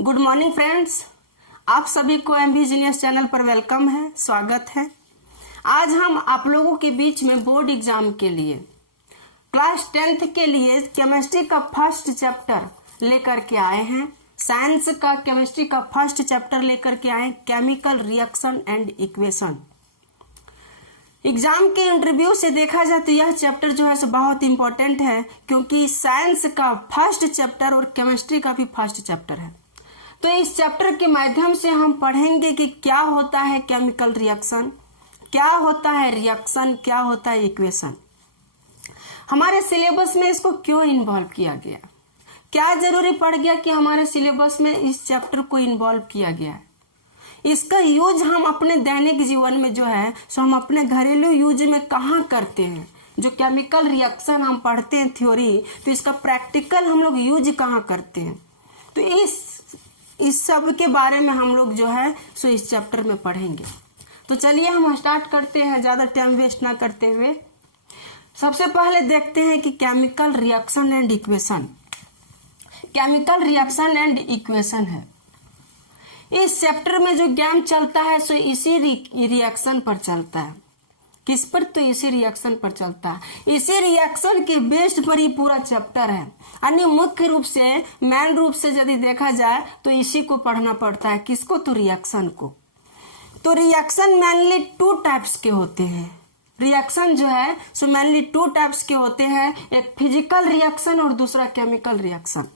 Good morning friends, आप सभी को एमबी जीनियस चैनल पर वेलकम है, स्वागत है। आज हम आप लोगों के बीच में बोर्ड एग्जाम के लिए क्लास 10th के लिए केमिस्ट्री का फर्स्ट चैप्टर लेकर के आए हैं। साइंस का केमिस्ट्री का फर्स्ट चैप्टर लेकर के आए, chemical reaction and equation. Exam के इंटरव्यू से देखा जाए तो यह चैप्टर जो है सो बहुत इंपॉर्टेंट है, क्योंकि साइंस का फर्स्ट चैप्टर और केमिस्ट्री का भी फर्स्ट चैप्टर है। तो इस चैप्टर के माध्यम से हम पढ़ेंगे कि क्या होता है केमिकल रिएक्शन, क्या होता है रिएक्शन, क्या होता है इक्वेशन। हमारे सिलेबस में इसको क्यों इन्वॉल्व किया गया, क्या जरूरी पड़ गया कि हमारे सिलेबस में इस चैप्टर को इन्वॉल्व किया गया है। इसका यूज हम अपने दैनिक जीवन में जो है सो हम अपने घरेलू यूज में कहाँ करते हैं। जो केमिकल रिएक्शन हम पढ़ते हैं थ्योरी, तो इसका प्रैक्टिकल हम लोग यूज कहाँ करते हैं। तो इस सब के बारे में हम लोग जो है सो इस चैप्टर में पढ़ेंगे। तो चलिए हम स्टार्ट करते हैं, ज्यादा टाइम वेस्ट ना करते हुए। सबसे पहले देखते हैं कि chemical reaction and equation. Chemical reaction and equation है इस चैप्टर में जो ज्ञान चलता है सो इसी रिएक्शन पर चलता है। किस पर? तो इसी रिएक्शन पर चलता है। इसी रिएक्शन के बेस पर ही पूरा चैप्टर है। अन्य मुख्य रूप से मेन रूप से यदि देखा जाए तो इसी को पढ़ना पड़ता है। किसको? तो रिएक्शन को। तो रिएक्शन मेनली टू टाइप्स के होते हैं। रिएक्शन जो है सो मेनली टू टाइप्स के होते हैं, एक फिजिकल रिएक्शन और दूसरा केमिकल रिएक्शन।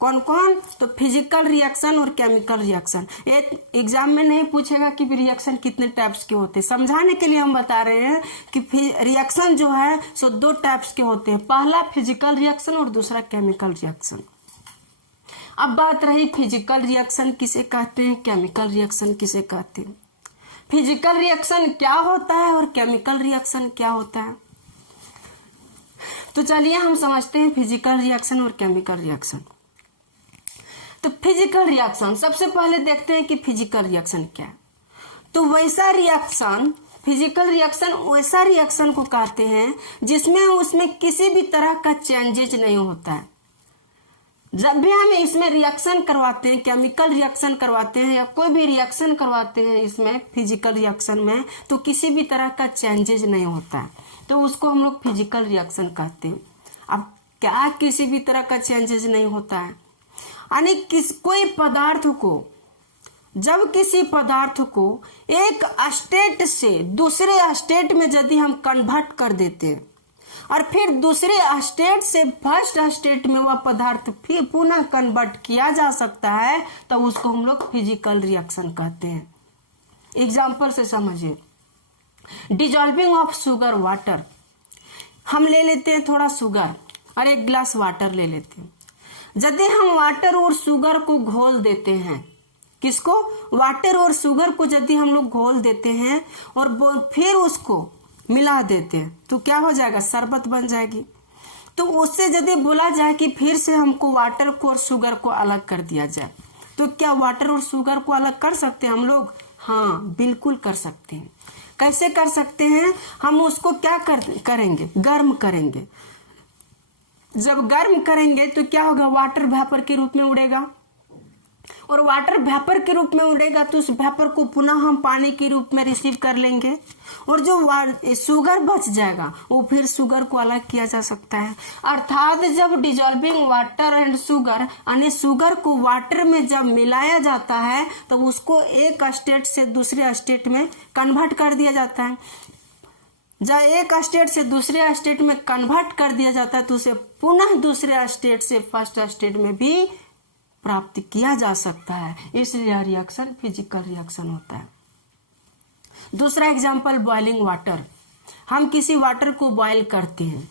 कौन कौन? तो फिजिकल रिएक्शन और केमिकल रिएक्शन। एक एग्जाम में नहीं पूछेगा कि रिएक्शन कितने टाइप्स के होते हैं, समझाने के लिए हम बता रहे हैं कि रिएक्शन जो है सो दो टाइप्स के होते हैं, पहला फिजिकल रिएक्शन और दूसरा केमिकल रिएक्शन। अब बात रही फिजिकल रिएक्शन किसे कहते हैं, केमिकल रिएक्शन किसे कहते हैं। फिजिकल रिएक्शन क्या होता है और केमिकल रिएक्शन क्या होता है। तो चलिए हम समझते हैं फिजिकल रिएक्शन और केमिकल रिएक्शन। तो फिजिकल रिएक्शन सबसे पहले देखते हैं कि फिजिकल रिएक्शन क्या है। तो वैसा रिएक्शन, फिजिकल रिएक्शन वैसा रिएक्शन को कहते हैं जिसमें उसमें किसी भी तरह का चेंजेज नहीं होता है। जब भी हम इसमें रिएक्शन करवाते हैं, केमिकल रिएक्शन करवाते हैं या कोई भी रिएक्शन करवाते हैं इसमें फिजिकल रिएक्शन में, तो किसी भी तरह का चेंजेज नहीं होता है, तो उसको हम लोग फिजिकल रिएक्शन कहते हैं। अब क्या किसी भी तरह का चेंजेज नहीं होता है, यानी कोई पदार्थ को, जब किसी पदार्थ को एक स्टेट से दूसरे स्टेट में यदि हम कन्वर्ट कर देते हैं और फिर दूसरे स्टेट से फर्स्ट स्टेट में वह पदार्थ फिर पुनः कन्वर्ट किया जा सकता है, तो उसको हम लोग फिजिकल रिएक्शन कहते हैं। एग्जाम्पल से समझिए, डिजॉल्विंग ऑफ शुगर वाटर। हम ले लेते हैं थोड़ा शुगर और एक ग्लास वाटर ले लेते हैं। यदि हम वाटर और शुगर को घोल देते हैं, किसको? वाटर और शुगर को यदि हम लोग घोल देते हैं और फिर उसको मिला देते हैं, तो क्या हो जाएगा? शरबत बन जाएगी। तो उससे यदि बोला जाए कि फिर से हमको वाटर को और शुगर को अलग कर दिया जाए, तो क्या वाटर और शुगर को अलग कर सकते हैं हम लोग? हाँ, बिल्कुल कर सकते हैं। कैसे कर सकते हैं? हम उसको क्या करेंगे? गर्म करेंगे। जब गर्म करेंगे तो क्या होगा? वाटर वेपर के रूप में उड़ेगा, और वाटर वेपर के रूप में उड़ेगा तो उस वेपर को पुनः हम पानी के रूप में रिसीव कर लेंगे, और जो शुगर बच जाएगा वो फिर शुगर को अलग किया जा सकता है। अर्थात जब डिजॉल्विंग वाटर एंड शुगर, यानी शुगर को वाटर में जब मिलाया जाता है तो उसको एक स्टेट से दूसरे स्टेट में कन्वर्ट कर दिया जाता है। जब एक स्टेट से दूसरे स्टेट में कन्वर्ट कर दिया जाता है तो उसे पुनः दूसरे स्टेट से फर्स्ट स्टेट में भी प्राप्त किया जा सकता है, इसलिए रिएक्शन फिजिकल रिएक्शन होता है। दूसरा एग्जांपल, बॉइलिंग वाटर। हम किसी वाटर को बॉयल करते हैं,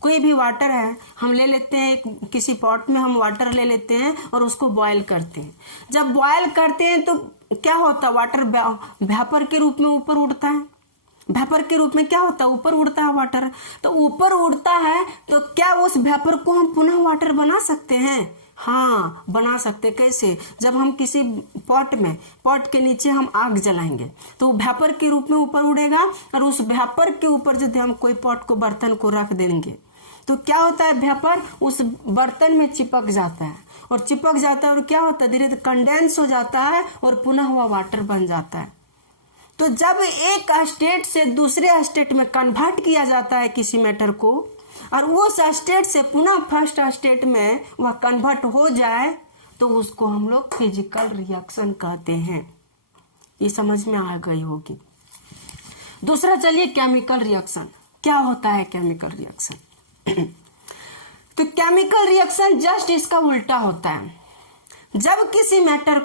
कोई भी वाटर है हम ले लेते हैं, किसी पॉट में हम वाटर ले लेते हैं और उसको बॉयल करते हैं। जब बॉयल करते हैं तो क्या होता है? वाटर वेपर के रूप में ऊपर उड़ता है। वेपर के रूप में क्या होता है? ऊपर उड़ता है वाटर। तो ऊपर उड़ता है तो क्या उस वेपर को हम पुनः वाटर बना सकते हैं? हाँ, बना सकते। कैसे? जब हम किसी पॉट के नीचे हम आग जलाएंगे तो वेपर के रूप में ऊपर उड़ेगा, और उस वेपर के ऊपर यदि हम कोई पॉट को, बर्तन को रख देंगे तो क्या होता है, वेपर उस बर्तन में चिपक जाता है, और चिपक जाता है और क्या होता है, धीरे धीरे कंडेंस हो जाता है और पुनः वह वाटर बन जाता है। तो जब एक स्टेट से दूसरे स्टेट में कन्वर्ट किया जाता है किसी मैटर को, और उस स्टेट से पुनः फर्स्ट स्टेट में वह कन्वर्ट हो जाए, तो उसको हम लोग फिजिकल रिएक्शन कहते हैं। ये समझ में आ गई होगी। दूसरा चलिए केमिकल रिएक्शन। क्या होता है केमिकल रिएक्शन? तो केमिकल रिएक्शन जस्ट इसका उल्टा होता है। जब किसी मैटर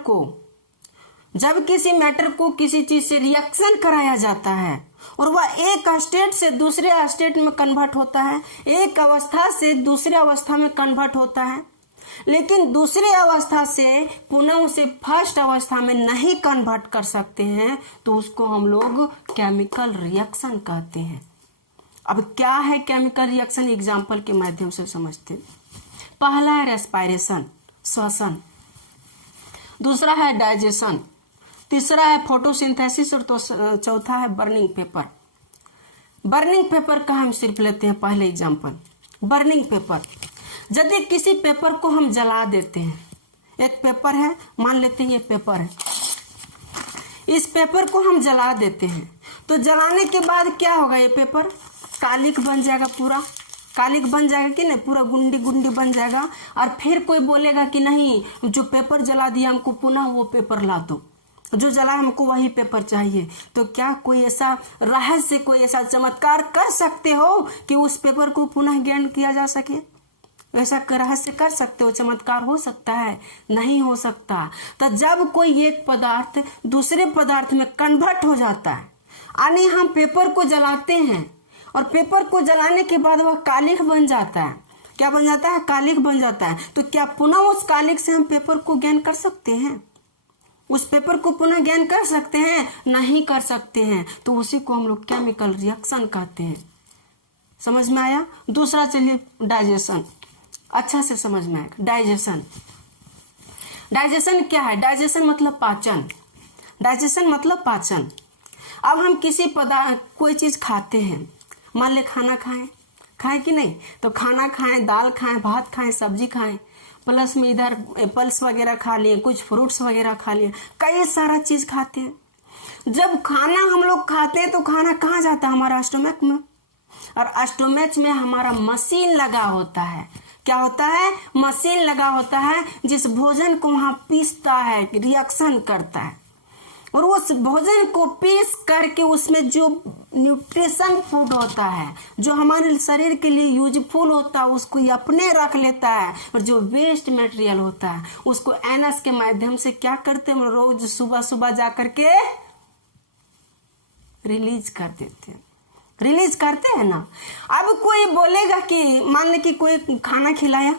को किसी चीज से रिएक्शन कराया जाता है और वह एक स्टेट से दूसरे स्टेट में कन्वर्ट होता है, एक अवस्था से दूसरे अवस्था में कन्वर्ट होता है, लेकिन दूसरी अवस्था से पुनः उसे फर्स्ट अवस्था में नहीं कन्वर्ट कर सकते हैं, तो उसको हम लोग केमिकल रिएक्शन कहते हैं। अब क्या है केमिकल रिएक्शन, एग्जाम्पल के माध्यम से समझते हैं। पहला है रेस्पायरेशन, श्वसन। दूसरा है डाइजेशन। तीसरा है फोटोसिंथेसिस, और चौथा है बर्निंग पेपर। बर्निंग पेपर का हम सिर्फ लेते हैं पहले एग्जाम्पल। बर्निंग पेपर, यदि किसी पेपर को हम जला देते हैं, एक पेपर है, मान लेते हैं ये पेपर है, इस पेपर को हम जला देते हैं, तो जलाने के बाद क्या होगा, ये पेपर कालिक बन जाएगा, पूरा कालिक बन जाएगा कि नहीं, पूरा गुंडी गुंडी बन जाएगा। और फिर कोई बोलेगा कि नहीं, जो पेपर जला दिया हमको पुनः वो पेपर ला दो, जो जला हमको वही पेपर चाहिए। तो क्या कोई ऐसा रहस्य, कोई ऐसा चमत्कार कर सकते हो कि उस पेपर को पुनः ज्ञान किया जा सके? ऐसा रहस्य कर सकते हो, चमत्कार हो सकता है? नहीं हो सकता। तो जब कोई एक पदार्थ दूसरे पदार्थ में कन्वर्ट हो जाता है, यानी हम पेपर को जलाते हैं और पेपर को जलाने के बाद वह कालिक बन जाता है। क्या बन जाता है? कालिक बन जाता है। तो क्या पुनः उस कालिक से हम पेपर को ज्ञान कर सकते हैं? उस पेपर को पुनः ज्ञान कर सकते हैं? नहीं कर सकते हैं। तो उसी को हम लोग केमिकल रिएक्शन कहते हैं। समझ में आया? दूसरा चलिए डाइजेशन, अच्छा से समझ में आएगा। डाइजेशन, डाइजेशन क्या है? डाइजेशन मतलब पाचन। डाइजेशन मतलब पाचन। अब हम किसी पदार्थ कोई चीज खाते हैं, मान ले खाना खाएं कि नहीं, तो खाना खाएं, दाल खाएं, भात खाएं, सब्जी खाएं, प्लस में इधर एप्पल्स वगैरह खा लिए, कुछ फ्रूट्स वगैरह खा लिए, कई सारा चीज खाते हैं। जब खाना हम लोग खाते हैं तो खाना कहाँ जाता है? हमारा स्टोमक में। और स्टोमक में हमारा मशीन लगा होता है। क्या होता है? मशीन लगा होता है, जिस भोजन को वहां पीसता है, रिएक्शन करता है, और उस भोजन को पीस करके उसमें जो न्यूट्रिशन फूड होता है, जो हमारे शरीर के लिए यूजफुल होता है, उसको ये अपने रख लेता है, और जो वेस्ट मटेरियल होता है उसको एनस के माध्यम से क्या करते हैं, रोज सुबह सुबह जा करके रिलीज कर देते हैं। रिलीज करते हैं ना। अब कोई बोलेगा कि मान ले कि कोई खाना खिलाया,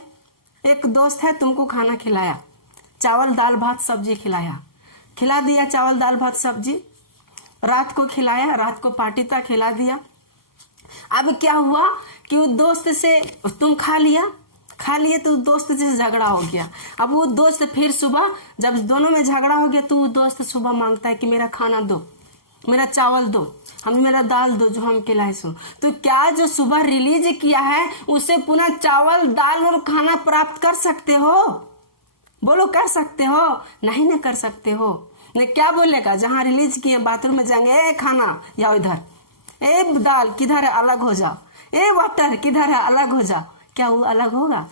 एक दोस्त है तुमको खाना खिलाया, चावल दाल भात सब्जी खिला दिया, चावल दाल भात सब्जी रात को खिलाया, रात को पार्टी तक खिला दिया। अब क्या हुआ कि वो दोस्त से तुम खा लिए तो दोस्त से झगड़ा हो गया। अब वो दोस्त फिर सुबह जब दोनों में झगड़ा हो गया, तो वो दोस्त सुबह मांगता है कि मेरा खाना दो, मेरा चावल दो, हमें मेरा दाल दो जो हम खिलाए सो। तो क्या जो सुबह रिलीज किया है उसे पुनः चावल दाल और खाना प्राप्त कर सकते हो? बोलो, कर सकते हो? नहीं ना कर सकते हो। ने क्या बोलेगा, जहां रिलीज किए बाथरूम में जाएंगे, ए खाना या इधर, ए दाल किधर है, अलग हो जाओ, ए वाटर किधर है, अलग हो जाओ। क्या वो अलग होगा?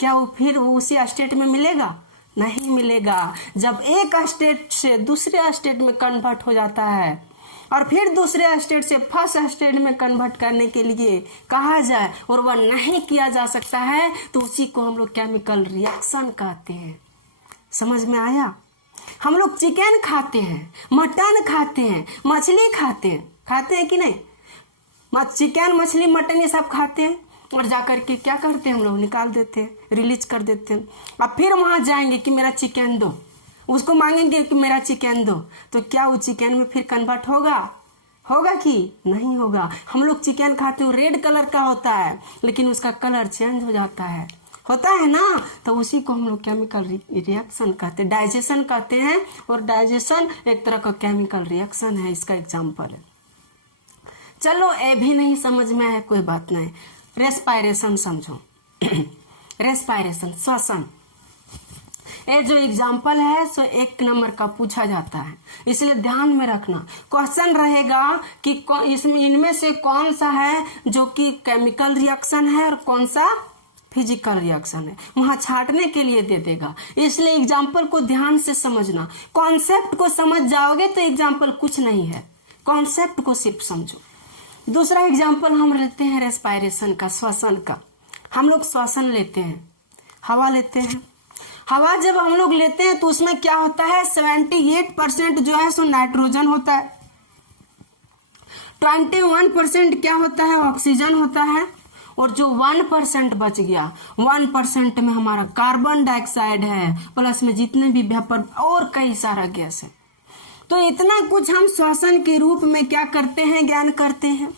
क्या वो फिर उसी स्टेट में मिलेगा? नहीं मिलेगा। जब एक स्टेट से दूसरे स्टेट में कन्वर्ट हो जाता है और फिर दूसरे स्टेट से फर्स्ट स्टेट में कन्वर्ट करने के लिए कहा जाए और वह नहीं किया जा सकता है, तो उसी को हम लोग केमिकल रिएक्शन कहते हैं। समझ में आया? हम लोग चिकन खाते हैं, मटन खाते हैं, मछली खाते हैं कि नहीं? चिकन मछली मटन ये सब खाते हैं, और जाकर के क्या करते हैं, हम लोग निकाल देते हैं, रिलीज कर देते हैं। अब फिर वहां जाएंगे कि मेरा चिकन दो, उसको मांगेंगे कि मेरा चिकन दो, तो क्या वो चिकन में फिर कन्वर्ट होगा कि नहीं होगा? हम लोग चिकन खाते हैं, रेड कलर का होता है, लेकिन उसका कलर चेंज हो जाता है, होता है ना। तो उसी को हम लोग केमिकल रिएक्शन कहते हैं, डाइजेशन कहते हैं। और डाइजेशन एक तरह का केमिकल रिएक्शन है, इसका एग्जाम्पल है। चलो ये भी नहीं समझ में आया, कोई बात नहीं। रेस्पायरेशन समझो। रेस्पायरेशन, श्वसन। ये जो एग्जाम्पल है सो 1 नंबर का पूछा जाता है, इसलिए ध्यान में रखना। क्वेश्चन रहेगा कि इसमें इनमें से कौन सा है जो कि केमिकल रिएक्शन है और कौन सा फिजिकल रिएक्शन है, वहां छांटने के लिए दे देगा। इसलिए एग्जाम्पल को ध्यान से समझना। कॉन्सेप्ट को समझ जाओगे तो एग्जाम्पल कुछ नहीं है, कॉन्सेप्ट को सिर्फ समझो। दूसरा एग्जाम्पल हम लेते हैं रेस्पायरेशन का, श्वसन का। हम लोग श्वसन लेते हैं, हवा लेते हैं। हवा जब हम लोग लेते हैं तो उसमें क्या होता है, 78% जो है सो नाइट्रोजन होता है, 21% क्या होता है, ऑक्सीजन होता है, और जो 1% बच गया, 1% में हमारा कार्बन डाइऑक्साइड है, प्लस में जितने भी वेपर और कई सारा गैस है। तो इतना कुछ हम श्वसन के रूप में क्या करते हैं, ज्ञान करते हैं।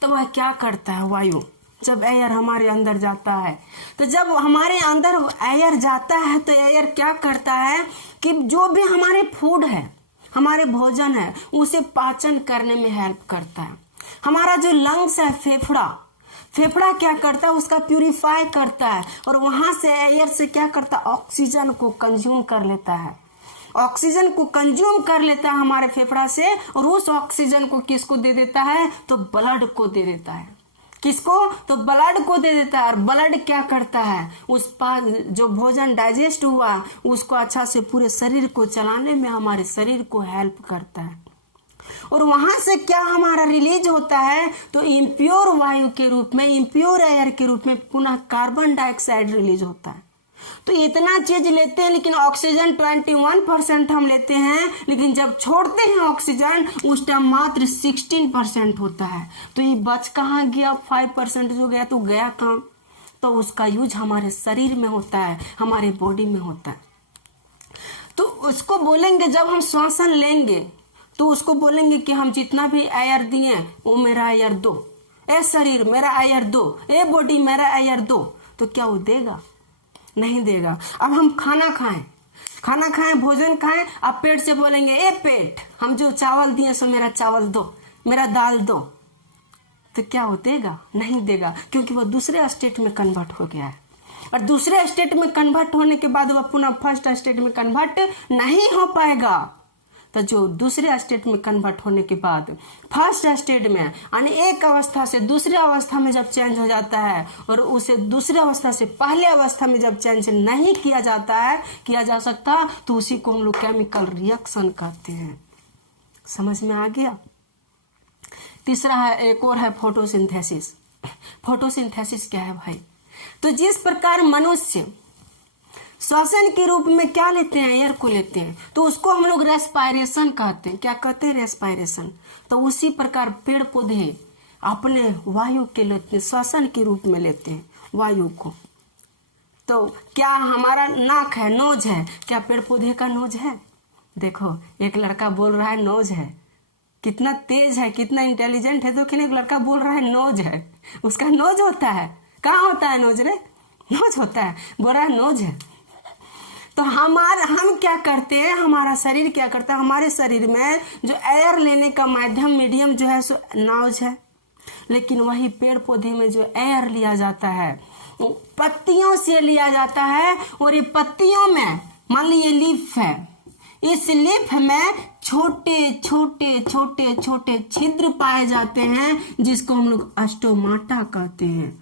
तो वह क्या करता है, वायु जब एयर हमारे अंदर जाता है, तो जब हमारे अंदर एयर जाता है तो एयर क्या करता है कि जो भी हमारे फूड है, हमारे भोजन है, उसे पाचन करने में हेल्प करता है। हमारा जो लंग्स है, फेफड़ा क्या करता है, उसका प्यूरिफाई करता है, और वहां से एयर से क्या करता है, ऑक्सीजन को कंज्यूम कर लेता है। ऑक्सीजन को कंज्यूम कर लेता है हमारे फेफड़ा से, और उस ऑक्सीजन को किसको दे देता है, तो ब्लड को दे देता है। किसको, तो ब्लड को दे देता है। और ब्लड क्या करता है, उस पास जो भोजन डाइजेस्ट हुआ उसको अच्छा से पूरे शरीर को चलाने में हमारे शरीर को हेल्प करता है। और वहां से क्या हमारा रिलीज होता है, तो इम्प्योर वायु के रूप में, इम्प्योर एयर के रूप में पुनः कार्बन डाइऑक्साइड रिलीज होता है। तो इतना चीज लेते हैं, लेकिन ऑक्सीजन 21% हम लेते हैं, लेकिन जब छोड़ते हैं ऑक्सीजन उस टाइम मात्र 16% होता है। तो ये बच कहाँ गया, 5% जो गया तो गया कहाँ, तो उसका यूज हमारे शरीर में होता है, हमारे बॉडी में होता है। तो उसको बोलेंगे, जब हम श्वसन लेंगे तो उसको बोलेंगे कि हम जितना भी एयर दिए वो मेरा एयर दो, ए शरीर मेरा एयर दो, ए बॉडी मेरा एयर दो। तो क्या वो देगा, नहीं देगा। अब हम खाना खाएं, भोजन खाएं, अब पेट से बोलेंगे ए पेट, हम जो चावल दिए सो मेरा चावल दो, मेरा दाल दो, तो क्या वो देगा, नहीं देगा, क्योंकि वो दूसरे स्टेट में कन्वर्ट हो गया है। और दूसरे स्टेट में कन्वर्ट होने के बाद वह पुनः फर्स्ट स्टेट में कन्वर्ट नहीं हो पाएगा। तो जो दूसरे स्टेट में कन्वर्ट होने के बाद फर्स्ट स्टेट में यानी एक अवस्था से दूसरी अवस्था में जब चेंज हो जाता है, और उसे दूसरी अवस्था से पहले अवस्था में जब चेंज नहीं किया जा सकता, तो उसी को हम लोग केमिकल रिएक्शन कहते हैं। समझ में आ गया। तीसरा है, एक और है फोटोसिंथेसिस। फोटोसिंथेसिस क्या है भाई, तो जिस प्रकार मनुष्य श्वसन के रूप में क्या लेते हैं, एयर को लेते हैं, तो उसको हम लोग रेस्पायरेशन कहते हैं। क्या कहते हैं, रेस्पायरेशन। तो उसी प्रकार पेड़ पौधे अपने वायु के लेते हैं, श्वसन के रूप में लेते हैं वायु को। तो क्या हमारा नाक है, नोज है, क्या पेड़ पौधे का नोज है? देखो एक लड़का बोल रहा है नोज है, कितना तेज है, कितना इंटेलिजेंट है। तो एक लड़का बोल रहा है नोज है, उसका नोज होता है। कहाँ होता है नोज रे, नोज होता है, बोल रहा है नोज है। तो हम क्या करते हैं, हमारा शरीर क्या करता है, हमारे शरीर में जो एयर लेने का माध्यम मीडियम जो है सो नोज है, लेकिन वही पेड़ पौधे में जो एयर लिया जाता है पत्तियों से लिया जाता है। और ये पत्तियों में मान लीजिए लीफ है, इस लीफ में छोटे छोटे छोटे छोटे छिद्र पाए जाते हैं, जिसको हम लोग अस्टोमाटा कहते हैं।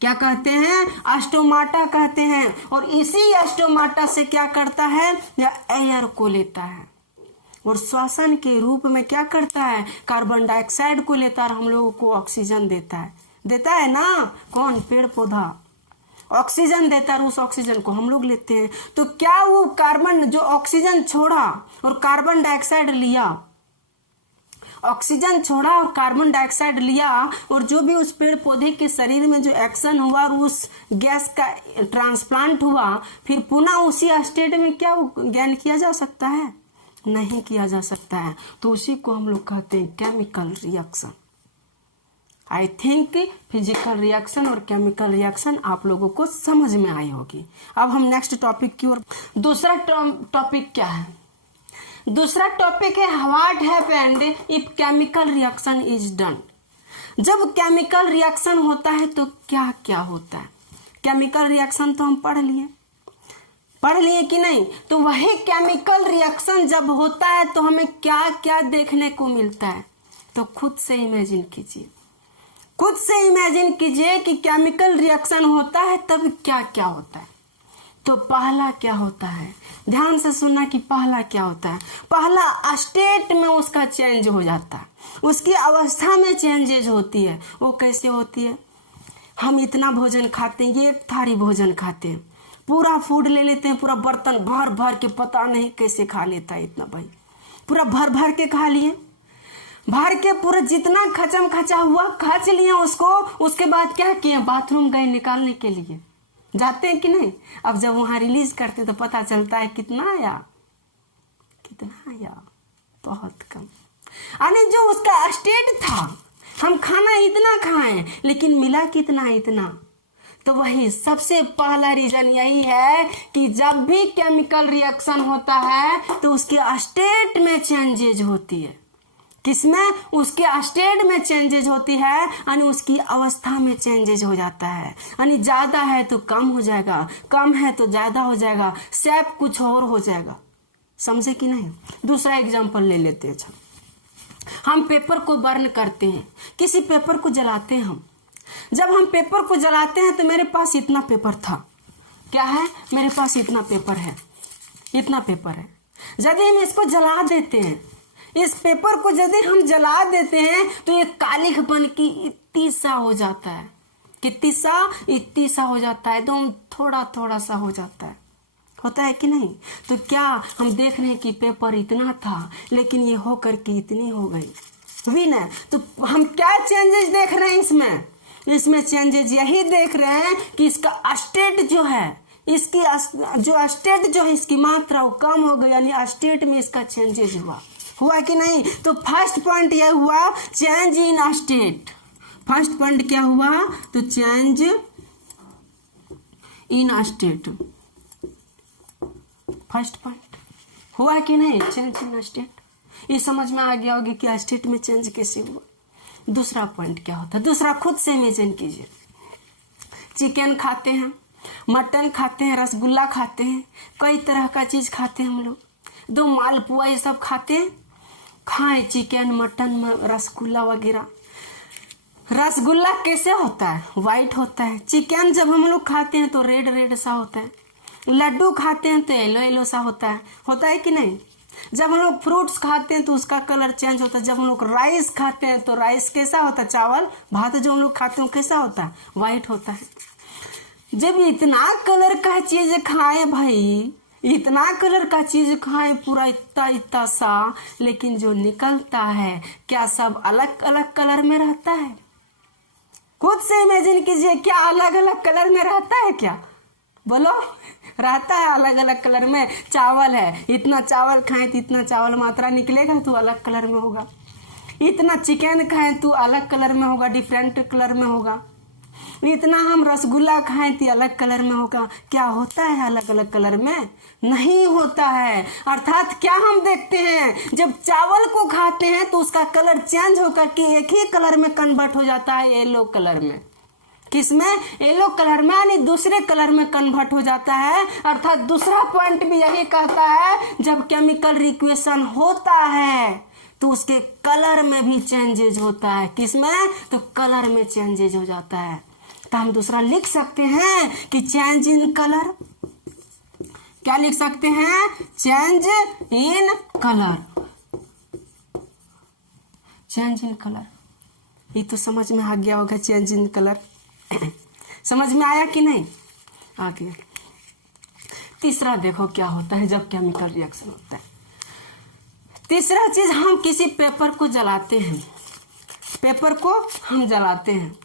क्या कहते हैं, अस्टोमाटा कहते हैं। और इसी अस्टोमाटा से क्या करता है, यह एयर को लेता है और श्वसन के रूप में क्या करता है, कार्बन डाइऑक्साइड को लेता है और हम लोगों को ऑक्सीजन देता है ना। कौन, पेड़ पौधा ऑक्सीजन देता है और उस ऑक्सीजन को हम लोग लेते हैं। तो क्या वो कार्बन जो ऑक्सीजन छोड़ा और कार्बन डाइऑक्साइड लिया, ऑक्सीजन छोड़ा और कार्बन डाइऑक्साइड लिया, और जो भी उस पेड़ पौधे के शरीर में जो एक्शन हुआ और उस गैस का ट्रांसप्लांट हुआ, फिर पुनः उसी स्टेट में क्या ज्ञान किया जा सकता है, नहीं किया जा सकता है। तो उसी को हम लोग कहते हैं chemical reaction. I think physical reaction और केमिकल रिएक्शन आप लोगों को समझ में आई होगी। अब हम नेक्स्ट टॉपिक की ओर। दूसरा टॉपिक क्या है, दूसरा टॉपिक है what happened if chemical reaction is done. जब केमिकल रिएक्शन होता है तो क्या क्या होता है? केमिकल रिएक्शन तो हम पढ़ लिए कि नहीं? तो वही केमिकल रिएक्शन जब होता है तो हमें क्या क्या देखने को मिलता है? तो खुद से इमेजिन कीजिए कि केमिकल रिएक्शन होता है तब क्या क्या होता है। तो पहला क्या होता है, ध्यान से सुनना कि पहला क्या होता है। पहला स्टेट में उसका चेंज हो जाता है, उसकी अवस्था में चेंजेज होती है। वो कैसे होती है? हम इतना भोजन खाते हैं, ये एक थाली भोजन खाते हैं, पूरा फूड ले लेते हैं, पूरा बर्तन भर भर के, पता नहीं कैसे खा लेता है इतना भाई, पूरा भर भर के खा लिए, भर के पूरा जितना खचम खचा हुआ खच लिए उसको। उसके बाद क्या किए? बाथरूम गए निकालने के लिए, जाते हैं कि नहीं? अब जब वहां रिलीज करते तो पता चलता है कितना आया, बहुत कम। यानी जो उसका स्टेट था, हम खाना इतना खाएं लेकिन मिला कितना? इतना। तो वही सबसे पहला रीजन यही है कि जब भी केमिकल रिएक्शन होता है तो उसके स्टेट में चेंजेज होती है। किसमें? उसके स्टेट में चेंजेज होती है, यानी उसकी अवस्था में चेंजेज हो जाता है। यानी ज्यादा है तो कम हो जाएगा, कम है तो ज्यादा हो जाएगा, शेप कुछ और हो जाएगा। समझे कि नहीं? दूसरा एग्जांपल ले लेते हैं। हम पेपर को बर्न करते हैं, किसी पेपर को जलाते हैं हम। जब हम पेपर को जलाते हैं तो मेरे पास इतना पेपर था, क्या है? मेरे पास इतना पेपर है। यदि हम इसको जला देते हैं, इस पेपर को यदि हम जला देते हैं तो ये कालिख बन की इतनी सा हो जाता है। कितनी सा? इतनी सा हो जाता है, एकदम थोड़ा थोड़ा सा हो जाता है। होता है कि नहीं? तो क्या हम देख रहे हैं कि पेपर इतना था लेकिन ये होकर के इतनी हो गई, हुई ना? तो हम क्या चेंजेस देख रहे हैं इसमें चेंजेस यही देख रहे हैं कि इसका स्टेट जो है, इसकी जो स्टेट जो है, इसकी मात्रा वो कम हो गई, यानी स्टेट में इसका चेंजेस हुआ कि नहीं? तो फर्स्ट पॉइंट यह हुआ, change in state. First point क्या हुआ? तो change in state. First point हुआ कि नहीं? Change in state. ये समझ में आ गया होगा कि स्टेट में चेंज कैसे हुआ। दूसरा पॉइंट क्या होता है? दूसरा खुद से इमेजिन कीजिए। चिकन खाते हैं, मटन खाते हैं, रसगुल्ला खाते हैं, कई तरह का चीज खाते हैं हम लोग, दो मालपुआ ये सब खाते हैं। खाएं चिकन, मटन, रसगुल्ला वगैरह। रसगुल्ला कैसे होता है? व्हाइट होता है। चिकन जब हम लोग खाते हैं तो रेड रेड सा होता है। लड्डू खाते हैं तो येलो येलो सा होता है कि नहीं? जब हम लोग फ्रूट्स खाते हैं तो उसका कलर चेंज होता है। जब हम लोग राइस खाते हैं तो राइस कैसा होता है? चावल भात जो हम लोग खाते हैं कैसा होता है? व्हाइट होता है। जब इतना कलर का चीज खाए भाई, इतना कलर का चीज खाए, पूरा इतना सा, लेकिन जो निकलता है क्या सब अलग अलग कलर में रहता है? खुद से इमेजिन कीजिए, क्या अलग अलग कलर में रहता है? क्या बोलो? रहता है अलग अलग कलर में। चावल है, इतना चावल खाएं तो इतना चावल मात्रा निकलेगा तो अलग कलर में होगा। इतना चिकन खाएं तो अलग कलर में होगा, डिफरेंट कलर में होगा। इतना हम रसगुल्ला खाएं तो अलग कलर में होगा। क्या होता है अलग अलग कलर में? नहीं होता है। अर्थात क्या हम देखते हैं, जब चावल को खाते हैं तो उसका कलर चेंज होकर के एक ही कलर में कन्वर्ट हो जाता है, येलो कलर में। किसमें? येलो कलर में, यानी दूसरे कलर में कन्वर्ट हो जाता है। अर्थात दूसरा पॉइंट भी यही कहता है, जब केमिकल रिएक्शन होता है तो उसके कलर में भी चेंजेज होता है। किसमें? तो कलर में चेंजेज हो जाता है। तो हम दूसरा लिख सकते हैं कि चेंज इन कलर। क्या लिख सकते हैं? Change in colour. Change in colour, ये तो समझ में आ गया होगा। चेंज इन कलर समझ में आया कि नहीं? आ गया। तीसरा देखो क्या होता है जब केमिकल रिएक्शन होता है। तीसरा चीज, हम किसी पेपर को जलाते हैं। पेपर को हम जलाते हैं,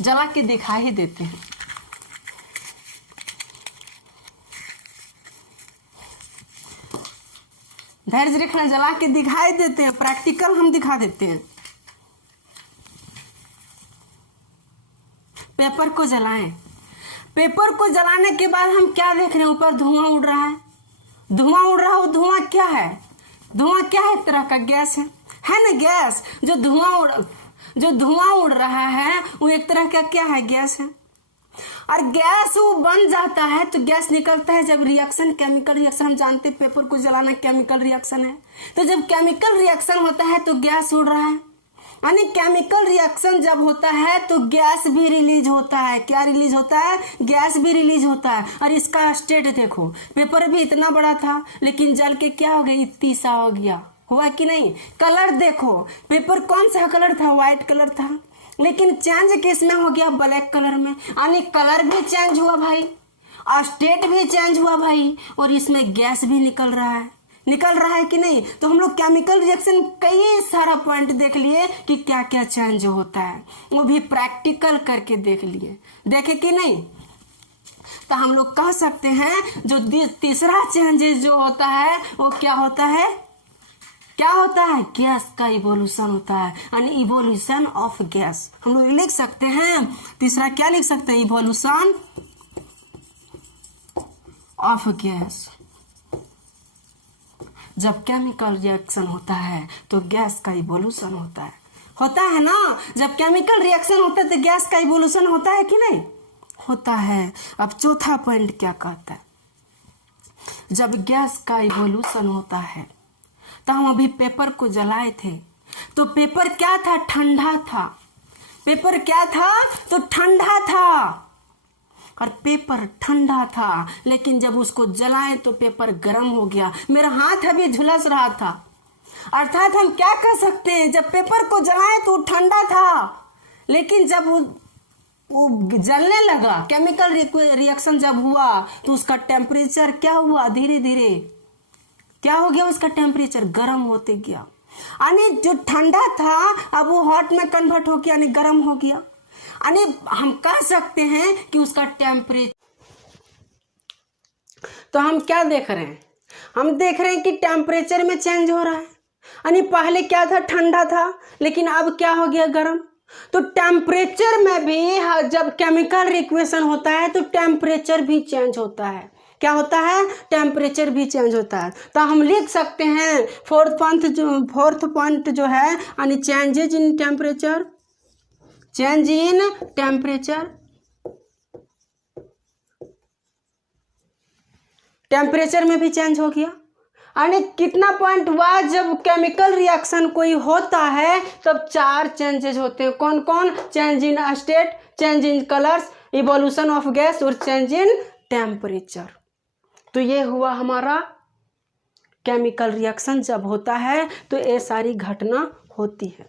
जला के दिखाई देते हैं। धैर्य रखना, जला के दिखाई देते हैं, प्रैक्टिकल हम दिखा देते हैं। पेपर को जलाएं। पेपर को जलाने के बाद हम क्या देख रहे हैं? ऊपर धुआं उड़ रहा है। धुआं उड़ रहा है, धुआं क्या है? धुआं क्या है? एक तरह का गैस है ना? गैस जो जो धुआं उड़ रहा है वो एक तरह का क्या है, गैस है। और गैस वो बन जाता है तो गैस निकलता है जब रिएक्शन, केमिकल रिएक्शन, हम जानते हैं पेपर को जलाना केमिकल रिएक्शन है। तो जब केमिकल रिएक्शन होता है तो गैस उड़ रहा है, यानी केमिकल रिएक्शन जब होता है तो गैस भी रिलीज होता है। क्या रिलीज होता है, गैस भी रिलीज होता है। और इसका स्टेट देखो, पेपर भी इतना बड़ा था लेकिन जल के क्या हो गया, इतनी सा हो गया, हुआ कि नहीं। कलर देखो, पेपर कौन सा कलर था, व्हाइट कलर था, लेकिन चेंज किस में हो गया, ब्लैक कलर में, यानी कलर भी चेंज हुआ भाई, और स्टेट भी चेंज हुआ भाई, और इसमें गैस भी निकल रहा है कि नहीं। तो हम लोग केमिकल रिएक्शन कई सारा पॉइंट देख लिए कि क्या क्या चेंज होता है, वो भी प्रैक्टिकल करके देख लिए, देखे कि नहीं। तो हम लोग कह सकते हैं जो तीसरा चेंजेस जो होता है वो क्या होता है, गैस का इवोल्यूशन होता है, यानी इवोल्यूशन ऑफ गैस। हम लोग लिख सकते हैं तीसरा, क्या लिख सकते हैं, इवोल्यूशन ऑफ गैस। जब केमिकल रिएक्शन होता है तो गैस का इवोल्यूशन होता है ना। जब केमिकल रिएक्शन होता है तो गैस का इवोल्यूशन होता है कि नहीं, होता है। अब चौथा पॉइंट क्या कहता है, जब गैस का इवोल्यूशन होता है तो हम अभी पेपर को जलाए थे तो पेपर क्या था, ठंडा था। पेपर क्या था, तो ठंडा था, और पेपर ठंडा था, लेकिन जब उसको जलाएं तो पेपर गर्म हो गया। मेरा हाथ अभी झुलस रहा था, अर्थात हम क्या कह सकते हैं, जब पेपर को जलाएं तो ठंडा था, लेकिन जब वो जलने लगा, केमिकल रिएक्शन जब हुआ तो उसका टेम्परेचर क्या हुआ, धीरे धीरे क्या हो गया, उसका टेम्परेचर गर्म होते गया, यानी जो ठंडा था अब वो हॉट में कन्वर्ट हो गया, यानी गर्म हो गया। यानी हम कह सकते हैं कि उसका टेम्परेचर, तो हम क्या देख रहे हैं, हम देख रहे हैं कि टेम्परेचर में चेंज हो रहा है, यानी पहले क्या था, ठंडा था, लेकिन अब क्या हो गया, गर्म। तो टेम्परेचर में भी जब केमिकल रिएक्शन होता है तो टेम्परेचर भी चेंज होता है। क्या होता है, टेम्परेचर भी चेंज होता है। तो हम लिख सकते हैं फोर्थ पॉइंट जो है, यानी changes in temperature, change in temperature, temperature में भी चेंज हो गया। यानी कितना पॉइंट हुआ, जब केमिकल रिएक्शन कोई होता है तब 4 चेंजेज होते हैं। कौन कौन, change in state, change in colours, evolution of gas और चेंज इन टेम्परेचर। तो ये हुआ हमारा केमिकल रिएक्शन जब होता है तो ये सारी घटना होती है।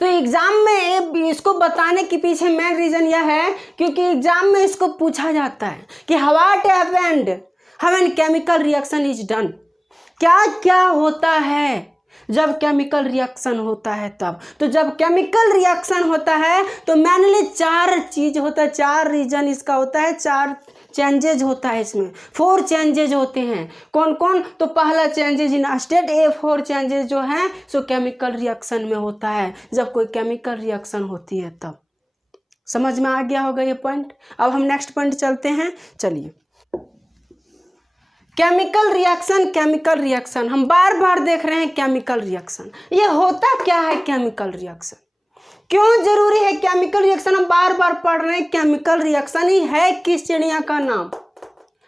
तो एग्जाम में इसको बताने के पीछे मेन रीजन यह है क्योंकि एग्जाम में इसको पूछा जाता है कि what happened when chemical reaction is done, क्या क्या होता है जब केमिकल रिएक्शन होता है तब। तो जब केमिकल रिएक्शन होता है तो मेनली 4 चीज होता है, 4 रीजन इसका होता है, 4 चेंजेज होता है इसमें, 4 चेंजेज होते हैं। कौन कौन, तो पहला चेंजेज इन स्टेट, ये 4 चेंजेज जो हैं सो केमिकल रिएक्शन में होता है, जब कोई केमिकल रिएक्शन होती है तब। समझ में आ गया होगा ये पॉइंट। अब हम नेक्स्ट पॉइंट चलते हैं, चलिए। केमिकल रिएक्शन हम बार बार देख रहे हैं। केमिकल रिएक्शन ये होता क्या है, केमिकल रिएक्शन क्यों जरूरी है, केमिकल रिएक्शन हम बार बार पढ़ रहे हैं। केमिकल रिएक्शन ही है किस चिड़िया का नाम,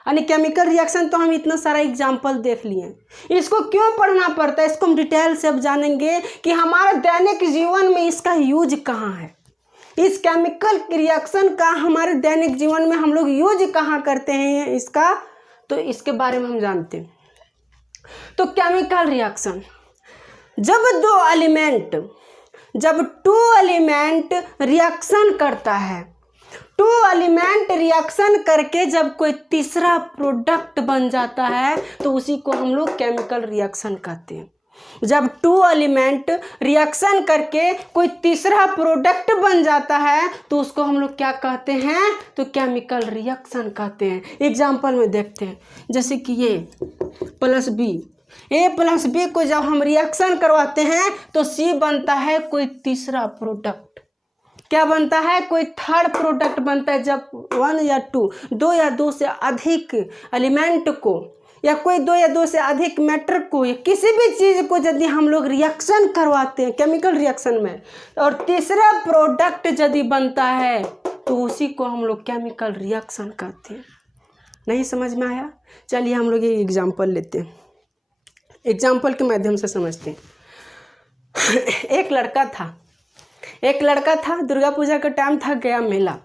यानी केमिकल रिएक्शन तो हम इतना सारा एग्जाम्पल देख लिए, इसको क्यों पढ़ना पड़ता है, इसको हम डिटेल से अब जानेंगे कि हमारे दैनिक जीवन में इसका यूज कहाँ है, इस केमिकल रिएक्शन का हमारे दैनिक जीवन में हम लोग यूज कहाँ करते हैं इसका, तो इसके बारे में हम जानते हैं। तो केमिकल रिएक्शन, जब 2 एलिमेंट रिएक्शन करता है, 2 एलिमेंट रिएक्शन करके जब कोई तीसरा प्रोडक्ट बन जाता है तो उसी को हम लोग केमिकल रिएक्शन कहते हैं। जब 2 एलिमेंट रिएक्शन करके कोई तीसरा प्रोडक्ट बन जाता है तो उसको हम लोग क्या कहते हैं, तो केमिकल रिएक्शन कहते हैं। एग्जाम्पल में देखते हैं, जैसे कि ये प्लस बी, ए प्लस बी को जब हम रिएक्शन करवाते हैं तो सी बनता है कोई तीसरा प्रोडक्ट। क्या बनता है, कोई थर्ड प्रोडक्ट बनता है। जब 1 या 2 या 2 से अधिक एलिमेंट को या कोई दो या दो से अधिक मैटर को या किसी भी चीज़ को यदि हम लोग रिएक्शन करवाते हैं केमिकल रिएक्शन में और तीसरा प्रोडक्ट यदि बनता है तो उसी को हम लोग केमिकल रिएक्शन कहते हैं। नहीं समझ में आया? चलिए हम लोग ये एग्जाम्पल लेते हैं, एग्जाम्पल के माध्यम से समझते हैं। एक लड़का था, दुर्गा पूजा का टाइम था, गया मेला।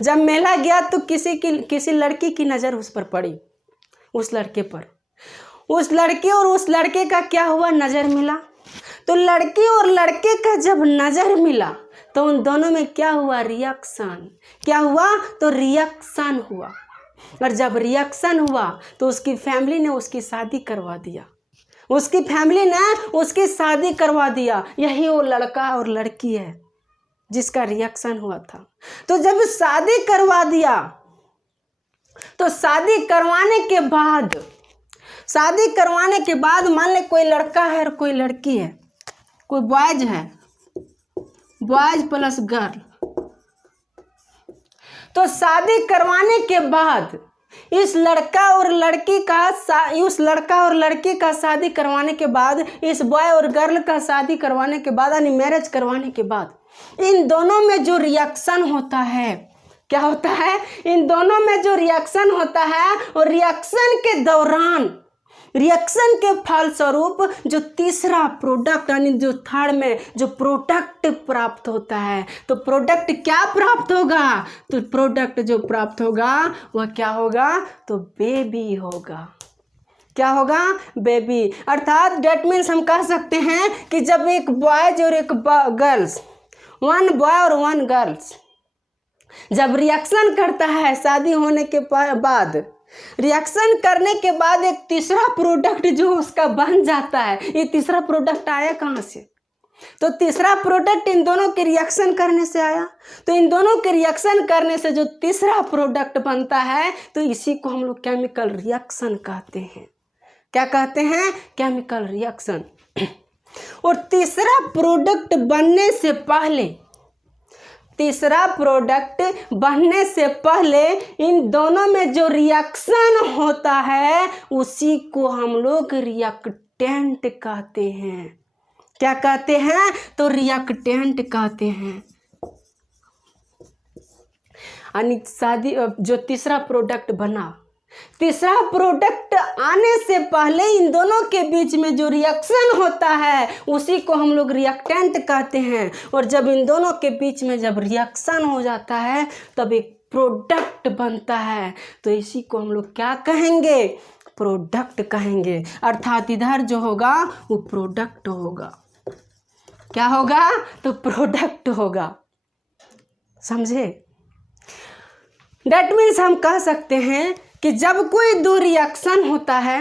जब मेला गया तो किसी लड़की की नज़र उस पर पड़ी, उस लड़के पर। उस लड़की और उस लड़के का क्या हुआ, नज़र मिला। तो लड़की और लड़के का जब नज़र मिला तो उन दोनों में क्या हुआ, रिएक्शन। क्या हुआ, तो रिएक्शन हुआ। और जब रिएक्शन हुआ तो उसकी फैमिली ने उसकी शादी करवा दिया, उसकी फैमिली ने उसकी शादी करवा दिया। यही वो लड़का और लड़की है जिसका रिएक्शन हुआ था। तो जब शादी करवा दिया तो शादी करवाने के बाद मान ले कोई लड़का है और कोई लड़की है, कोई बॉयज है, बॉयज प्लस गर्ल। तो शादी करवाने के बाद उस लड़का और लड़की का शादी करवाने के बाद, इस बॉय और गर्ल का शादी करवाने के बाद यानी मैरिज करवाने के बाद इन दोनों में जो रिएक्शन होता है, क्या होता है, इन दोनों में जो रिएक्शन होता है और रिएक्शन के दौरान, रिएक्शन के फलस्वरूप जो तीसरा प्रोडक्ट यानी जो थर्ड में जो प्रोडक्ट प्राप्त होता है, तो प्रोडक्ट क्या प्राप्त होगा, तो प्रोडक्ट जो प्राप्त होगा वह क्या होगा, तो बेबी होगा। क्या होगा, बेबी। अर्थात डेट मीन्स हम कह सकते हैं कि जब एक बॉयज और एक गर्ल्स, वन बॉय और वन गर्ल्स जब रिएक्शन करता है शादी होने के बाद, रिएक्शन करने के बाद एक तीसरा प्रोडक्ट जो उसका बन जाता है, ये तीसरा प्रोडक्ट आया कहाँ से, तो तीसरा प्रोडक्ट इन दोनों के रिएक्शन करने से आया। तो इन दोनों के रिएक्शन करने से जो तीसरा प्रोडक्ट बनता है तो इसी को हम लोग केमिकल रिएक्शन कहते हैं। क्या कहते हैं, केमिकल रिएक्शन। और तीसरा प्रोडक्ट बनने से पहले इन दोनों में जो रिएक्शन होता है उसी को हम लोग रिएक्टेंट कहते हैं। क्या कहते हैं, तो रिएक्टेंट कहते हैं। यानी शादी जो तीसरा प्रोडक्ट बना, तीसरा प्रोडक्ट आने से पहले इन दोनों के बीच में जो रिएक्शन होता है उसी को हम लोग रिएक्टेंट कहते हैं। और जब इन दोनों के बीच में जब रिएक्शन हो जाता है तब एक प्रोडक्ट बनता है, तो इसी को हम लोग क्या कहेंगे, प्रोडक्ट कहेंगे। अर्थात इधर जो होगा वो प्रोडक्ट होगा। क्या होगा, तो प्रोडक्ट होगा। समझे? दैट मीन्स हम कह सकते हैं कि जब कोई दो रिएक्शन होता है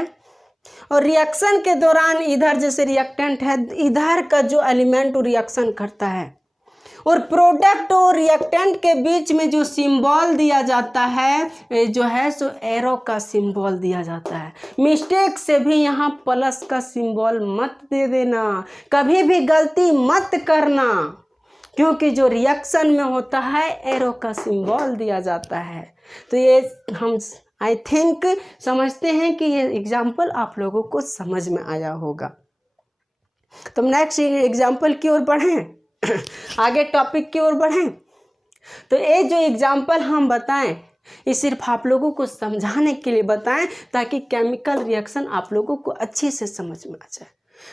और रिएक्शन के दौरान इधर जैसे रिएक्टेंट है, इधर का जो एलिमेंट रिएक्शन करता है और प्रोडक्ट और रिएक्टेंट के बीच में जो सिंबल दिया जाता है जो है सो एरो का सिंबल दिया जाता है। मिस्टेक से भी यहाँ प्लस का सिंबल मत दे देना, कभी भी गलती मत करना, क्योंकि जो रिएक्शन में होता है एरो का सिंबल दिया जाता है। तो ये हम आई थिंक समझते हैं कि ये एग्जाम्पल आप लोगों को समझ में आया होगा। तो नेक्स्ट एग्जाम्पल की ओर बढ़ें, आगे टॉपिक की ओर बढ़ें। तो ये जो एग्जाम्पल हम बताएं ये सिर्फ आप लोगों को समझाने के लिए बताएं ताकि केमिकल रिएक्शन आप लोगों को अच्छे से समझ में आ जाए।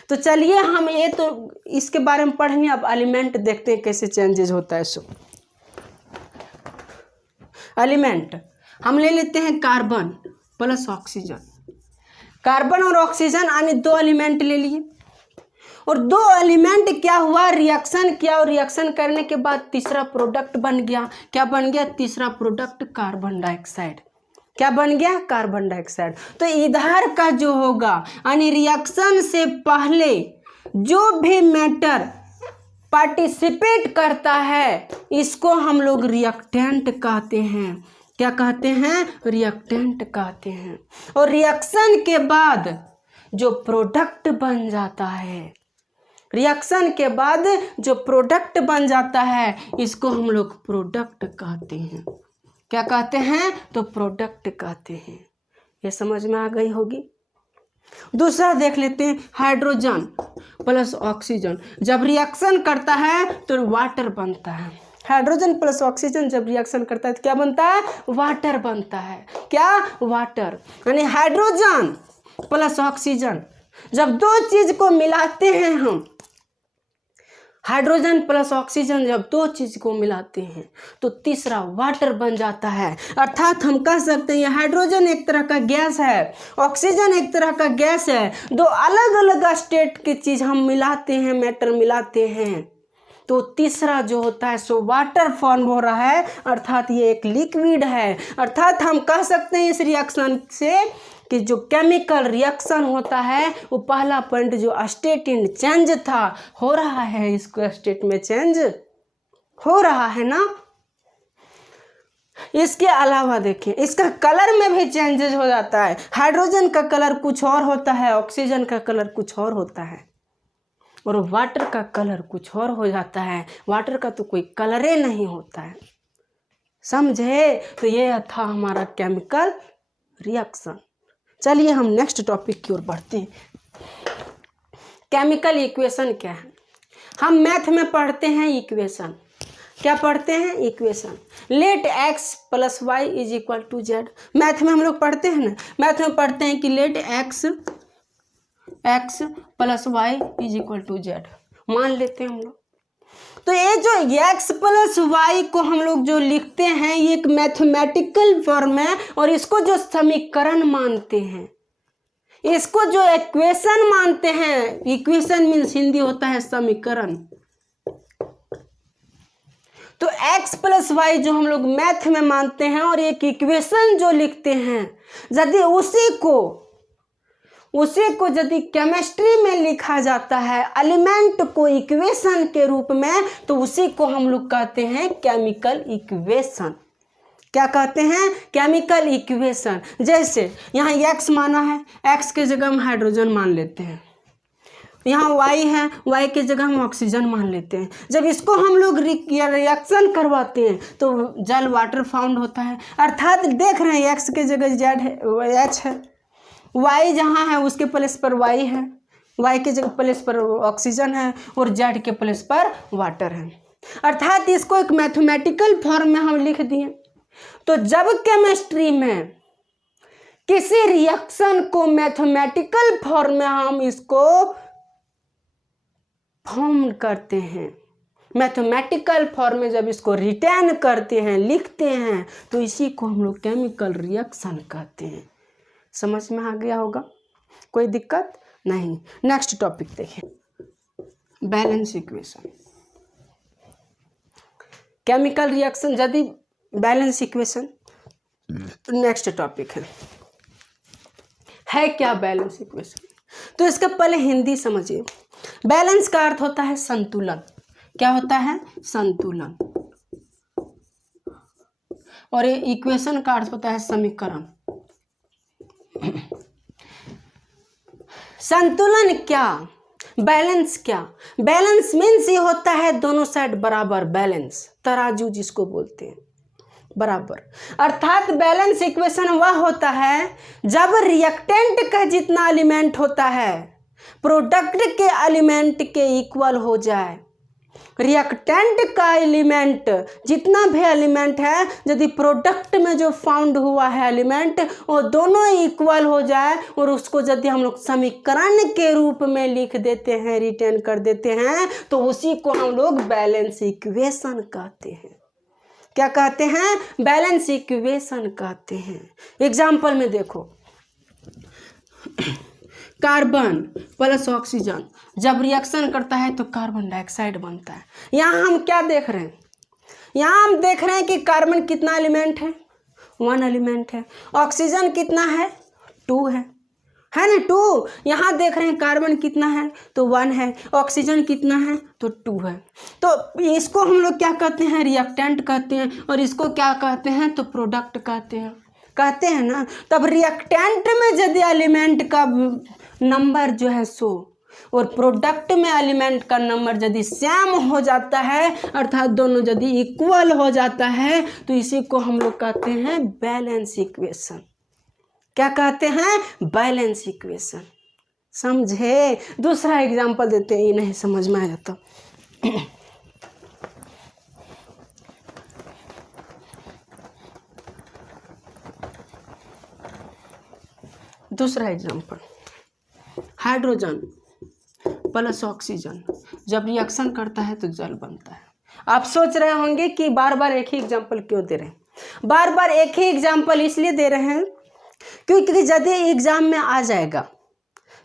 तो चलिए हम ये तो इसके बारे में पढ़ेंगे, अब एलिमेंट देखते हैं कैसे चेंजेस होता है। सो एलिमेंट हम ले लेते हैं कार्बन प्लस ऑक्सीजन। कार्बन और ऑक्सीजन यानी दो एलिमेंट ले लिए और दो एलिमेंट क्या हुआ, रिएक्शन किया और रिएक्शन करने के बाद तीसरा प्रोडक्ट बन गया। क्या बन गया, तीसरा प्रोडक्ट कार्बन डाइऑक्साइड। क्या बन गया, कार्बन डाइऑक्साइड। तो इधर का जो होगा यानी रिएक्शन से पहले जो भी मैटर पार्टिसिपेट करता है इसको हम लोग रिएक्टेंट कहते हैं। क्या कहते हैं, रिएक्टेंट कहते हैं। और रिएक्शन के बाद जो प्रोडक्ट बन जाता है, रिएक्शन के बाद जो प्रोडक्ट बन जाता है इसको हम लोग प्रोडक्ट कहते हैं। क्या कहते हैं, तो प्रोडक्ट कहते हैं। ये समझ में आ गई होगी। दूसरा देख लेते हैं, हाइड्रोजन प्लस ऑक्सीजन जब रिएक्शन करता है तो वाटर बनता है। हाइड्रोजन प्लस ऑक्सीजन जब रिएक्शन करता है तो क्या बनता है? वाटर बनता है। क्या? वाटर। यानी हाइड्रोजन प्लस ऑक्सीजन जब दो चीज को मिलाते हैं हम, हाइड्रोजन प्लस ऑक्सीजन जब दो चीज को मिलाते हैं तो तीसरा वाटर बन जाता है। अर्थात हम कह सकते हैं हाइड्रोजन एक तरह का गैस है, ऑक्सीजन एक तरह का गैस है। दो अलग अलग स्टेट की चीज हम मिलाते हैं, मैटर मिलाते हैं, तो तीसरा जो होता है सो वाटर फॉर्म हो रहा है। अर्थात ये एक लिक्विड है। अर्थात हम कह सकते हैं इस रिएक्शन से कि जो केमिकल रिएक्शन होता है वो पहला पॉइंट जो स्टेट इन चेंज था, हो रहा है, इसको स्टेट में चेंज हो रहा है ना। इसके अलावा देखिए इसका कलर में भी चेंजेस हो जाता है। हाइड्रोजन का कलर कुछ और होता है, ऑक्सीजन का कलर कुछ और होता है, और वाटर का कलर कुछ और हो जाता है। वाटर का तो कोई कलर ही नहीं होता है, समझे। तो ये था हमारा केमिकल रिएक्शन। चलिए हम नेक्स्ट टॉपिक की ओर बढ़ते हैं। केमिकल इक्वेशन क्या है? हम मैथ में पढ़ते हैं इक्वेशन। क्या पढ़ते हैं? Equation. Let X plus Y is equal to Z. Math में हम लोग पढ़ते हैं ना, मैथ में पढ़ते हैं कि let X plus Y is equal to Z मान लेते हैं हम लोग। तो ये जो x प्लस वाई को हम लोग जो लिखते हैं ये एक मैथमेटिकल फॉर्म है, और इसको जो समीकरण मानते हैं, इसको जो इक्वेशन मानते हैं, इक्वेशन मीन्स हिंदी होता है समीकरण। तो x प्लस वाई जो हम लोग मैथ में मानते हैं और एक इक्वेशन जो लिखते हैं, यदि उसी को यदि केमिस्ट्री में लिखा जाता है एलिमेंट को इक्वेशन के रूप में, तो उसी को हम लोग कहते हैं केमिकल इक्वेशन। क्या कहते हैं? Chemical equation. जैसे यहाँ x माना है, x के जगह हम हाइड्रोजन मान लेते हैं। यहाँ y है, y के जगह हम ऑक्सीजन मान लेते हैं। जब इसको हम लोग रिएक्शन करवाते हैं तो जल वाटर फाउंड होता है। अर्थात देख रहे हैं x के जगह z है, h है, y जहाँ है उसके प्लेस पर y है, y के जगह प्लेस पर ऑक्सीजन है, और z के प्लेस पर वाटर है। अर्थात इसको एक मैथमेटिकल फॉर्म में हम लिख दिए। तो जब केमिस्ट्री में किसी रिएक्शन को मैथमेटिकल फॉर्म में हम इसको फॉर्म करते हैं, मैथमेटिकल फॉर्म में जब इसको रिटेन करते हैं, लिखते हैं, तो इसी को हम लोग केमिकल रिएक्शन कहते हैं। समझ में आ गया होगा, कोई दिक्कत नहीं। नेक्स्ट टॉपिक देखिए, बैलेंस इक्वेशन। केमिकल रिएक्शन यदि बैलेंस इक्वेशन, नेक्स्ट टॉपिक है क्या बैलेंस इक्वेशन? तो इसका पहले हिंदी समझिए। बैलेंस का अर्थ होता है संतुलन। क्या होता है? संतुलन। और ये इक्वेशन का अर्थ होता है समीकरण। संतुलन क्या, बैलेंस क्या? बैलेंस मीन्स ये होता है दोनों साइड बराबर, बैलेंस, तराजू जिसको बोलते हैं, बराबर। अर्थात बैलेंस इक्वेशन वह होता है जब रिएक्टेंट का जितना एलिमेंट होता है प्रोडक्ट के एलिमेंट के इक्वल हो जाए। रिएक्टेंट का एलिमेंट जितना भी एलिमेंट है, यदि प्रोडक्ट में जो फाउंड हुआ है एलिमेंट वो दोनों इक्वल हो जाए, और उसको यदि हम लोग समीकरण के रूप में लिख देते हैं, रिटेन कर देते हैं, तो उसी को हम लोग बैलेंस इक्वेशन कहते हैं। क्या कहते हैं? बैलेंस इक्वेशन कहते हैं। एग्जाम्पल में देखो, कार्बन प्लस ऑक्सीजन जब रिएक्शन करता है तो कार्बन डाइऑक्साइड बनता है। यहाँ हम क्या देख रहे हैं? यहाँ हम देख रहे हैं कि कार्बन कितना एलिमेंट है? 1 एलिमेंट है। ऑक्सीजन कितना है? 2 है ना, 2। यहाँ देख रहे हैं कार्बन कितना है? तो 1 है। ऑक्सीजन कितना है? तो 2 है। तो इसको हम लोग क्या कहते हैं? रिएक्टेंट कहते हैं। और इसको क्या कहते हैं? तो प्रोडक्ट कहते हैं ना। तब रिएक्टेंट में यदि एलिमेंट का नंबर जो है 100 और प्रोडक्ट में एलिमेंट का नंबर यदि सेम हो जाता है, अर्थात दोनों यदि इक्वल हो जाता है, तो इसी को हम लोग कहते हैं बैलेंस इक्वेशन। क्या कहते हैं? Balance equation. समझे? दूसरा एग्जाम्पल देते हैं, ये नहीं समझ में आया तो दूसरा एग्जाम्पल, हाइड्रोजन प्लस ऑक्सीजन जब रिएक्शन करता है तो जल बनता है। आप सोच रहे होंगे कि बार बार एक ही एग्जाम्पल क्यों दे रहे हैं? बार बार एक ही एग्जाम्पल इसलिए दे रहे हैं क्योंकि यदि एग्जाम में आ जाएगा,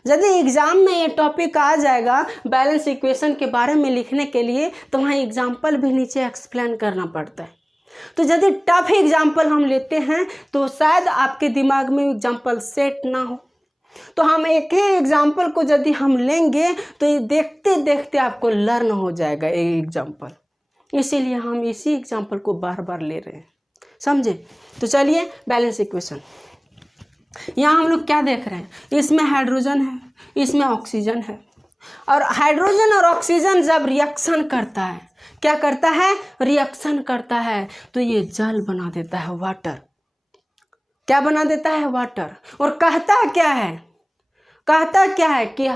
यदि एग्जाम में ये टॉपिक आ जाएगा बैलेंस इक्वेशन के बारे में लिखने के लिए, तो वहाँ एग्जाम्पल भी नीचे एक्सप्लेन करना पड़ता है। तो यदि टफ एग्जाम्पल हम लेते हैं तो शायद आपके दिमाग में एग्जाम्पल सेट ना हो। तो हम एक ही एग्जाम्पल को यदि हम लेंगे तो ये देखते देखते आपको लर्न हो जाएगा ये एग्जाम्पल, इसीलिए हम इसी एग्जाम्पल को बार बार ले रहे हैं। समझे? तो चलिए बैलेंस इक्वेशन, यहाँ हम लोग क्या देख रहे हैं? इसमें हाइड्रोजन है, इसमें ऑक्सीजन है, और हाइड्रोजन और ऑक्सीजन जब रिएक्शन करता है, क्या करता है? रिएक्शन करता है, तो ये जल बना देता है, वाटर। क्या बना देता है? वाटर। और कहता क्या है? कहता क्या है? क्या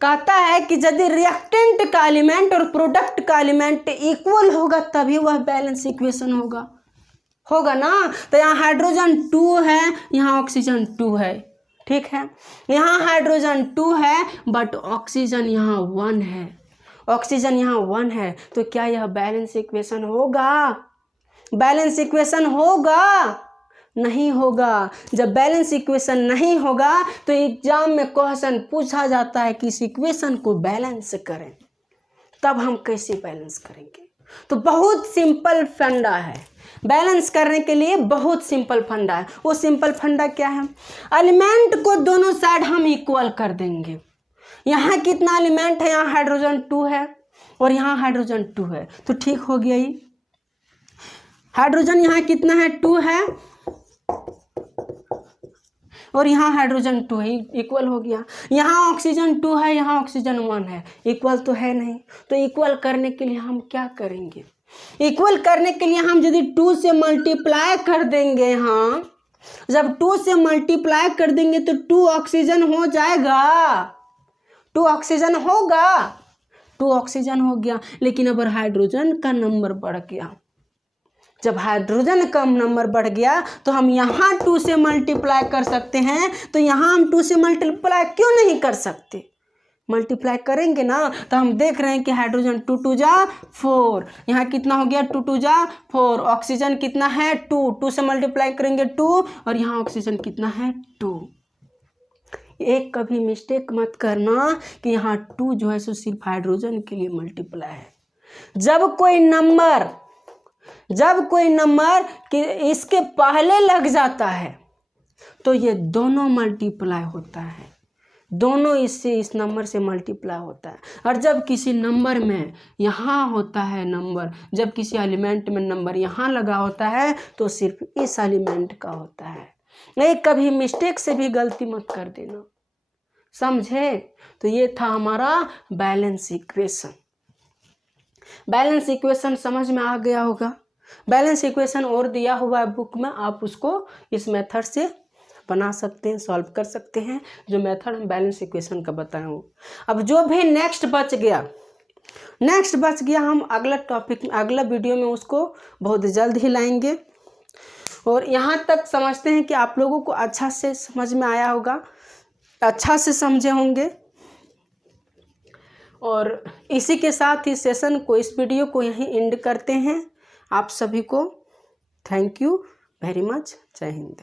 कहता है कि यदि रिएक्टेंट का एलिमेंट और प्रोडक्ट का एलिमेंट इक्वल होगा तभी वह बैलेंस इक्वेशन होगा ना। तो यहाँ हाइड्रोजन 2 है, यहाँ ऑक्सीजन 2 है, ठीक है। यहाँ हाइड्रोजन 2 है बट ऑक्सीजन यहाँ 1 है, ऑक्सीजन यहाँ 1 है, तो क्या यह बैलेंस इक्वेशन होगा? बैलेंस इक्वेशन होगा? नहीं होगा। जब बैलेंस इक्वेशन नहीं होगा तो एग्जाम में क्वेश्चन पूछा जाता है कि इस इक्वेशन को बैलेंस करें, तब हम कैसे बैलेंस करेंगे? तो बहुत सिंपल फंडा है बैलेंस करने के लिए, बहुत सिंपल फंडा है। वो सिंपल फंडा क्या है? एलिमेंट को दोनों साइड हम इक्वल कर देंगे। यहाँ कितना एलिमेंट है? यहाँ हाइड्रोजन 2 है और यहाँ हाइड्रोजन 2 है, तो ठीक हो गया। ये हाइड्रोजन यहाँ कितना है? 2 है और यहाँ हाइड्रोजन 2 है, इक्वल हो गया। यहाँ ऑक्सीजन 2 है, यहाँ ऑक्सीजन 1 है, इक्वल तो है नहीं। तो इक्वल करने के लिए हम क्या करेंगे? इक्वल करने के लिए हम यदि 2 से मल्टीप्लाई कर देंगे, हाँ, जब 2 से मल्टीप्लाई कर देंगे तो 2 ऑक्सीजन हो जाएगा, 2 ऑक्सीजन होगा, 2 ऑक्सीजन हो गया। लेकिन अगर हाइड्रोजन का नंबर बढ़ गया, जब हाइड्रोजन का नंबर बढ़ गया तो हम यहाँ 2 से मल्टीप्लाई कर सकते हैं, तो यहाँ हम 2 से मल्टीप्लाई क्यों नहीं कर सकते? मल्टीप्लाई करेंगे ना। तो हम देख रहे हैं कि हाइड्रोजन 2 2 जा 4, यहाँ कितना हो गया? 2 2 जा 4। ऑक्सीजन कितना है? 2 से मल्टीप्लाई करेंगे 2, और यहाँ ऑक्सीजन कितना है? 2। एक कभी मिस्टेक मत करना कि यहाँ 2 जो है सो सिर्फ हाइड्रोजन के लिए मल्टीप्लाई है। जब कोई नंबर कि इसके पहले लग जाता है तो ये दोनों मल्टीप्लाई होता है, दोनों इससे इस नंबर से मल्टीप्लाई होता है। और जब किसी नंबर में यहाँ होता है नंबर, जब किसी एलिमेंट में नंबर यहाँ लगा होता है तो सिर्फ इस एलिमेंट का होता है। नहीं, कभी मिस्टेक से भी गलती मत कर देना, समझे? तो ये था हमारा बैलेंस इक्वेशन। बैलेंस इक्वेशन समझ में आ गया होगा। बैलेंस इक्वेशन और दिया हुआ है बुक में, आप उसको इस मेथड से बना सकते हैं, सॉल्व कर सकते हैं, जो मेथड हम बैलेंस इक्वेशन का बताए हूँ। अब जो भी नेक्स्ट बच गया हम अगला टॉपिक, अगला वीडियो में उसको बहुत जल्द ही लाएंगे। और यहाँ तक समझते हैं कि आप लोगों को अच्छा से समझ में आया होगा, अच्छा से समझे होंगे। और इसी के साथ ही सेशन को, इस वीडियो को यहीं एंड करते हैं। आप सभी को थैंक यू वेरी मच। जय हिंद।